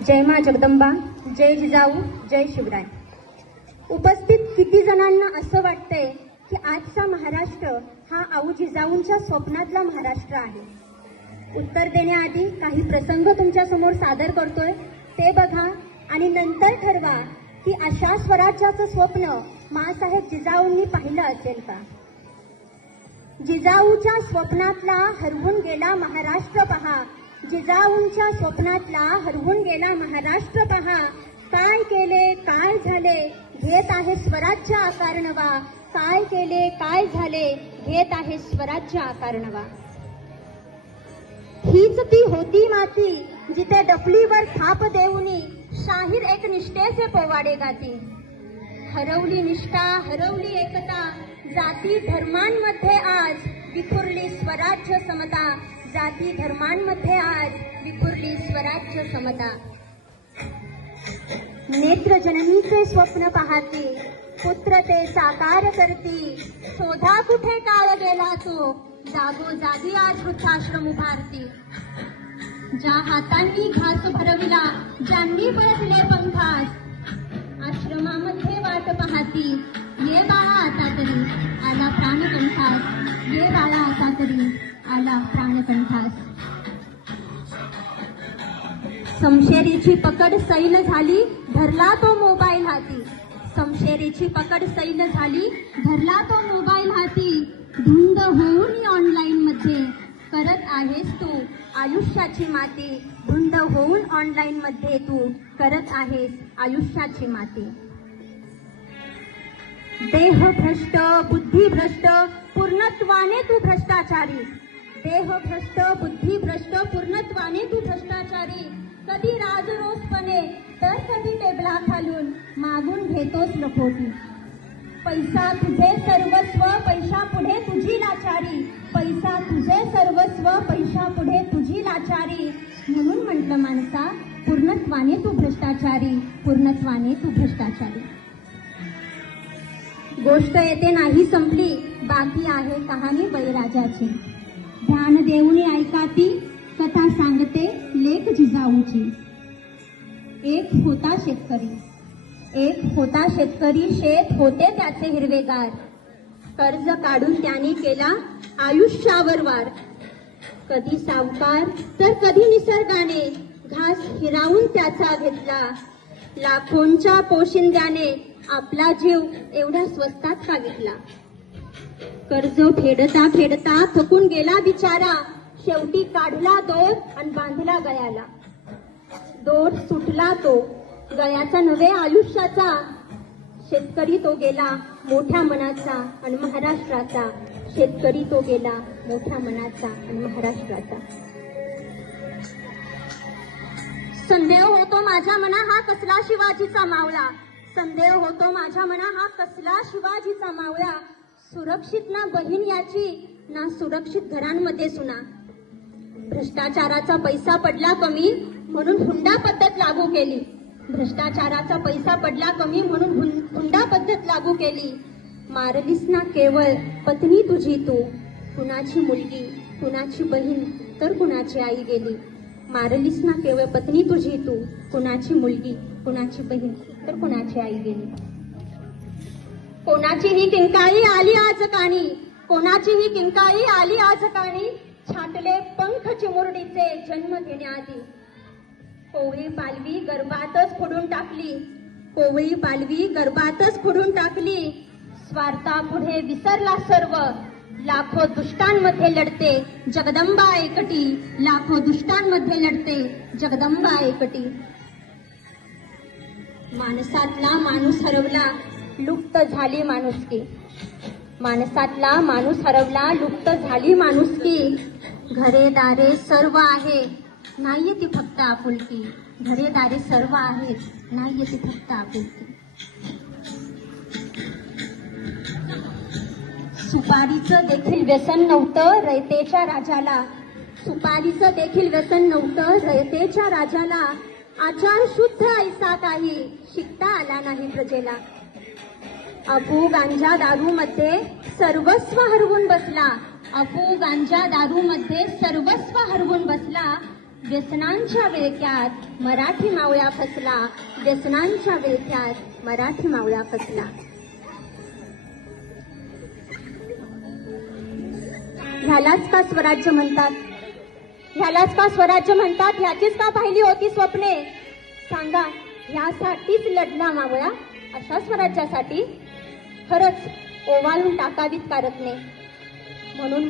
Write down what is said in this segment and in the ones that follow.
जय मा जगदंबा, जय जिजाऊ, जय शिवराय. उपस्थित किती जणांना असं वाटतंय की आजचा महाराष्ट्र हा आऊ जिजाऊंच्या स्वप्नातला महाराष्ट्र आहे? उत्तर देण्याआधी काही प्रसंग तुमच्या समोर सादर करतोय, ते बघा आणि नंतर ठरवा की अशा स्वराज्याचं स्वप्न माँसाहेब जिजाऊंनी पाहिलं असेल का. जिजाऊच्या स्वप्नातला हरवून गेला महाराष्ट्र पहा, जिजाऊंच्या स्वप्नातला हरवून गेला महाराष्ट्र पहा. काय केले काय झाले घेत आहे स्वराज्य आकार नवा, काय केले काय झाले घेत आहे स्वराज्य आकार नवा. हीच ती होती माती जिथे डफलीवर थाप देऊनी शाहीर एक निष्ठेचे पोवाडे गाती. हरवली निष्ठा हरवली एकता, जाती धर्मांमध्ये आज विखुरली स्वराज्य समता, जाती धर्मांमध्ये आज विखुरली स्वराज्य समता. नेत्रजननीचे स्वप्न पाहती, पुत्र ते साकार करती, शोधा कुठे काळ गेला तो, जागोजागी आज वृद्धाश्रम उभारती. ज्या हातांनी घास भरविला ज्यांनी पळतले पंखास, आश्रमामध्ये वाट पाहती, ये बाळा आता तरी आला प्राणकंठास, ये बाळा आता तरी आला प्राणकंठास. समशेरीची पकड सैल झाली धरला तो मोबाईल हाती, समशेरीची पकड सैल झाली धरला तो मोबाईल हाती. धुंद होऊन ऑनलाईन मध्ये करत आहेस तू आयुष्याची माती, धुंद होऊन ऑनलाईन मध्ये तू करत आहेस आयुष्याची माती. देह भ्रष्ट बुद्धी भ्रष्ट पूर्णत्वाने तू भ्रष्टाचारी, देह भ्रष्ट बुद्धी भ्रष्ट पूर्णत्वाने तू भ्रष्टाचारी. कधी राजरोसपणे तर कधी टेबला खालून मागून घेतोस लखोटी. पैसा तुझे सर्वस्व पैसा पुढे तुझी लाचारी, पैसा तुझे सर्वस्व पैसा पुढे तुझी लाचारी. म्हणून म्हटलं माणसा पूर्णत्वाने तू भ्रष्टाचारी, पूर्णत्वाने तू भ्रष्टाचारी. गोष्ट येथे नाही संपली, बाकी आहे कहाणी बळीराजाची. ध्यान देऊनी ऐका ती कथा सांगते लेख जिजाऊची. एक होता शेतकरी, एक होता शेतकरी, शेत होते त्याचे हिरवेगार. कर्ज काढून त्याने केला आयुष्यावर वार. कधी सावकार तर कधी निसर्गाने घास हिरावून त्याचा घेतला. लाखोंच्या पोशिंद्याने आपला जीव एवढ्या स्वस्तात का घेतला. कर्ज फेडता फेडता थकून गेला बिचारा, शेवटी काढला दोर आणि बांधला गळ्याला. दोर सुटला तो गळ्याचा नव्हे आयुष्याचा. शेतकरी तो गेला मोठ्या मनाचा आणि महाराष्ट्राचा, शेतकरी तो गेला मोठ्या मनाचा आणि महाराष्ट्राचा. संदेह होतो माझ्या मना हा कसला शिवाजीचा मावळा, संदेह होतो माझ्या मना हा कसला शिवाजीचा मावळा. सुरक्षित ना बहीण याची ना सुरक्षित घरांमध्ये सुना. भ्रष्टाचाराचा पैसा पडला कमी म्हणून हुंडा पद्धत लागू केली, भ्रष्टाचाराचा पैसा पडला कमी म्हणून हुंडा पद्धत लागू केली. मारलीस ना केवळ पत्नी तुझी तू, कुणाची मुलगी कुणाची बहीण तर कुणाची आई गेली. मारलीस ना केवळ पत्नी तुझी तू, कुणाची मुलगी कुणाची बहीण तर कुणाची आई गेली. कोणाची ही किंकाळी आली आज कानी, कोणाची ही किंकाळी आली आज कानी. छाटले पंख चिमुरडीचे जन्म घेण्याआधी. कोवळी पालवी गर्भातच फोडून टाकली, कोवळी पालवी गर्भातच फोडून टाकली. स्वार्थापुढे विसरला सर्व, लाखो दुष्टांमध्ये लढते जगदंबा एकटी, लाखो दुष्टांमध्ये लढते जगदंबा एकटी. माणसातला माणूस हरवला लुप्त झाली माणुसकी, माणसातला माणूस हरवला लुप्त झाली माणुसकी. घरेदारे सर्व आहे नाहीये ती फक्त आपुलकी, घरेदारे सर्व आहेत नाहीये ती फक्त आपुलकी. सुपारीचं देखील व्यसन नव्हतं रयतेच्या राजाला, सुपारीचं देखील व्यसन नव्हतं रयतेच्या राजाला. आचार शुद्ध ऐसा काही शिकता आला नाही प्रजेला. अफू गांजा दारू मध्ये सर्वस्व हरवून बसला, अफू गांजा दारू मध्ये सर्वस्व हरवून बसला. व्यसनांच्या विळख्यात मराठी मावळा फसला, व्यसनांच्या विळख्यात मराठी मावळा फसला. ह्यालाच का स्वराज्य म्हणतात? ह्यालाच का स्वराज्य म्हणतात? ह्याचीच का पाहिली होती स्वप्ने? सांगा, ह्यासाठीच लढला मावळा, अशा स्वराज्यासाठी? खरंच ओवाळून टाकावीत का रत्ने? म्हणून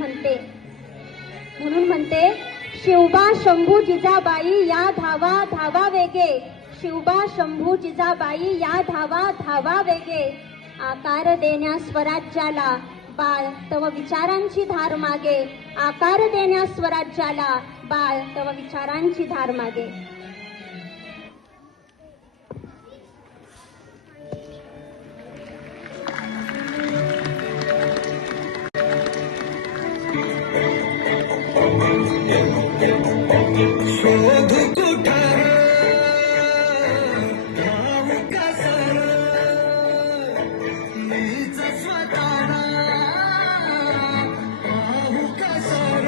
म्हणते शिवबा शंभू जिजाबाई या धावा धावा वेगे, शिवबा शंभू जिजाबाई या धावा धावा वेगे. आकार देण्या स्वराज्याला बाळ तव विचारांची धार मागे, आकार देण्या स्वराज्याला बाळ तव विचारांची धार मागे. शोध कुठार भाऊ कसर मीच स्वतःला भाऊ कसर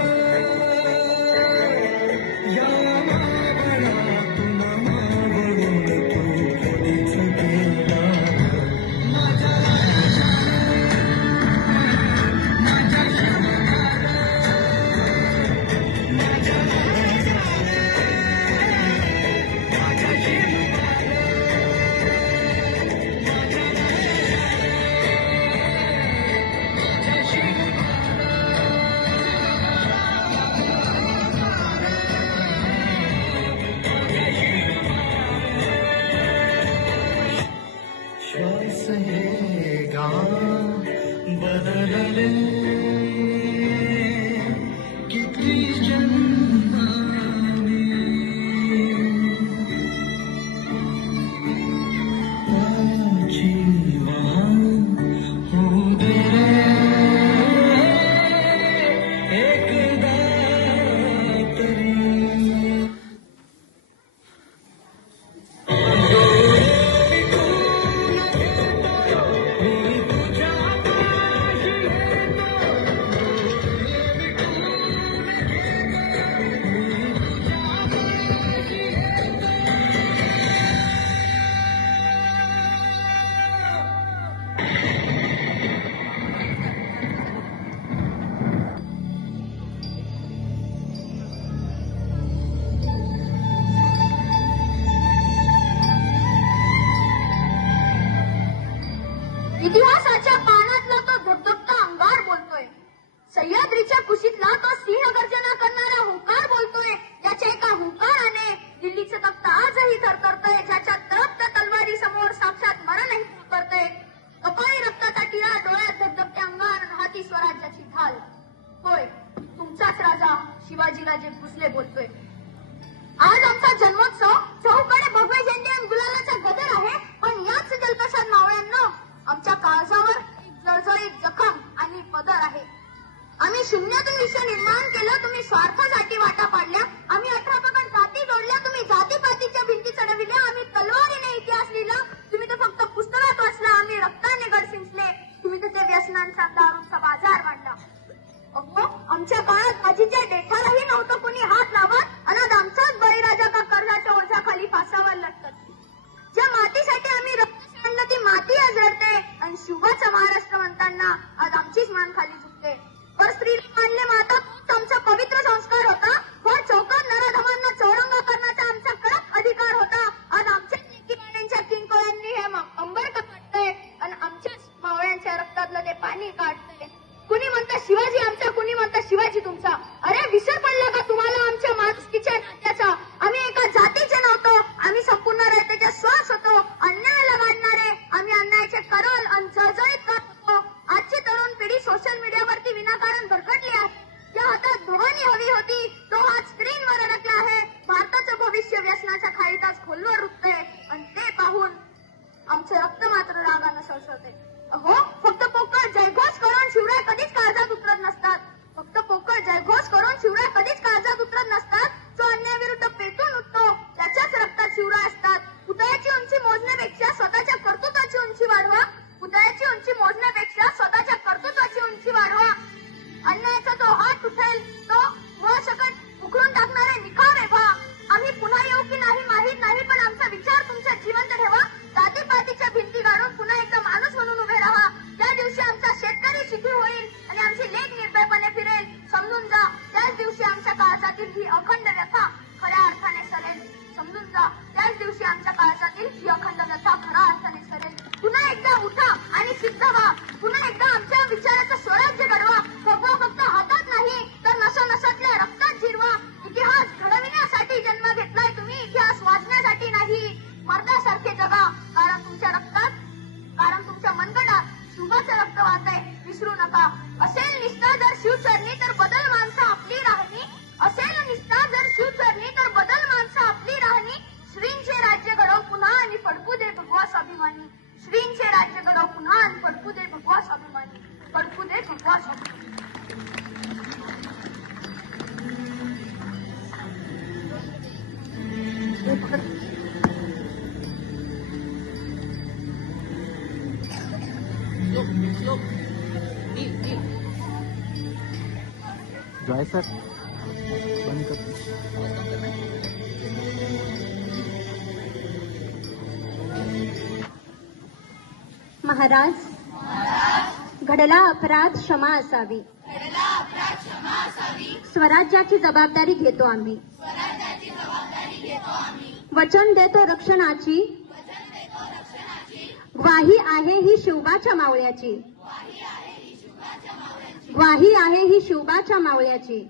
या मावळातून मावळून तू कधीच गेला माझ्या श्वास हे गाव बदलले किती जन्माने माझी वाहन होऊ दे एकदा तरी. इतिहासाच्या पानातला तो धबधबता अंगार बोलतोय, सह्याद्रीच्या कुशीतला तो सिंह गर्जना करणारा हुंकार बोलतोय. याच्या एका हुंकाराने दिल्लीचं तख्त आजही थरथरतंय, ज्याच्या तळपत्या तलवारी समोर साक्षात मरणही करतंय. कपाळी रक्ताचा टिळा, डोळ्यात धबधबते अंगार, हाती स्वराज्याची ढाल. होय, तुमचाच राजा शिवाजीराजे भोसले बोलतोय. आज आमचा जन्मोत्सव चौकडे भगवे झेंडे आणि गुलालाचा गदर आहे, पण याच जल्लोषात मावळ्यांनो आमच्या काळजावर एक जळजळीत जखम आणि पदर आहे. आम्ही शून्यातून विश्व निर्माण केलं, तुम्ही स्वार्थासाठी वाटा पाडल्या. आम्ही 18 पगड जाती जोडल्या, तुम्ही जातीपातीच्या भिंती चढविल्या. आम्ही तलवारीने इतिहास लिहिला, तुम्ही तर फक्त पुस्तकात वाचला. आम्ही रक्ताने गड सिंचले, तुम्ही तर ते व्यसनांचा दारूचा बाजार मांडला. अहो, आमच्या काळात आजीच्या डेठालाही नव्हतं कोणी हात लावत, आणि आज आमचाच बळीराजा का कर्जाच्या ओझ्याखाली फासावर लटकत. ज्या मातीसाठी आम्ही रक्त सांडलं ती माती आज रडते, आणि शिवाचा महाराष्ट्र म्हणताना आज आमचीच मान खाली झुकते. पर स्त्रीला मानले माता तोच आमचा पवित्र संस्कार होता. पर चौकात नराधमांना चौरंग करण्याचा आमचा कडक अधिकार होता. आज आमच्या लेकीबाण्यांच्या किंकोळ्यांनी हे अंबर कटतंय, आणि आमच्याच मावळ्यांच्या रक्तातलं ते पाणी काढतंय. कुणी म्हणता शिवाजी आमचा, कुणी म्हणता शिवाजी तुमचा. अरे विसर पडला का तुम्हाला आमच्या माणुसकीच्या नात्याचा? आम्ही एका जातीचे नव्हतो, आम्ही संपूर्ण रयतेचा श्वास होतो. अन्यायाला गाडणारे आम्ही अन्यायाचे करल आणि जळजळीत करत होतो. आजची तरुण पिढी सोशल मीडियावरती विनाकारण भरकटली आहे. या हातात भवानी हवी होती, तो हात स्क्रीनवर अडकला आहे. भारताचं भविष्य व्यसनाच्या खाईताच खोलवर रुततंय, आणि ते पाहून आमचे रक्त मात्र रागानं सळसळते. अहो, फक्त पोकळ जयघोष करून शिवराय कधीच काळजात उतरत नसतात. फक्त पोकळ जयघोष करून शिवराय कधीच काळजात उतरत नसतात. जो अन्यायाविरुद्ध पेटून उठतो त्याच्याच रक्तात शिवराय असतात. पुतळ्याची उंची मोजण्यापेक्षा स्वतःच्या कर्तृत्वाची उंची वाढवा. पुतळ्याची उंची मोजण्यापेक्षा स्वतःच्या कर्तृत्वाची उंची वाढवा. अन्यायाचा जो हात उठेल तो वर सकट उखडून टाकणारे निखारे व्हा. दिवसा त्याच दिवशी आमच्या काळजातील ही अखंड व्यथा खऱ्या अर्थाने सरेल. पुन्हा एकदा उठा आणि सिद्ध व्हा. पुन्हा एकदा आमच्या विचाराचं स्वराज्य घडवा. भगवा फक्त हातात नाही तर नसानसातल्या रक्तात जिरवा. इतिहास घडविण्यासाठी जन्म घेतलाय तुम्ही, इतिहास वाचण्यासाठी नाही. मर्दासारखे जगा, कारण तुमच्या रक्तात, कारण तुमच्या मनगटात शुभाचं रक्त वाहतंय. विसरू नका. असेल निष्ठा जर शिवचरणी तर बदल माणसं आपली राहणी. असेल निष्ठा जर शिवचरणी तर बदल माणसं आपली राहणी. श्रींचे राज्य घडव पुन्हा आणि फडकू दे भगवा स्वाभिमानी. श्रींचे राज्य घडव पुन्हा आणि फडकू दे भगवा स्वाभिमानी. फडकू दे भगवा स्वाभिमानी. जॉय सर बंद कर. महाराज, घडला अपराध क्षमा असावी. स्वराज्याची जबाबदारी घेतो आम्ही. वचन देतो रक्षणाची. ग्वाही आहे ही शिवबाच्या मावळ्याची. ग्वाही आहे ही शिवबाच्या मावळ्याची.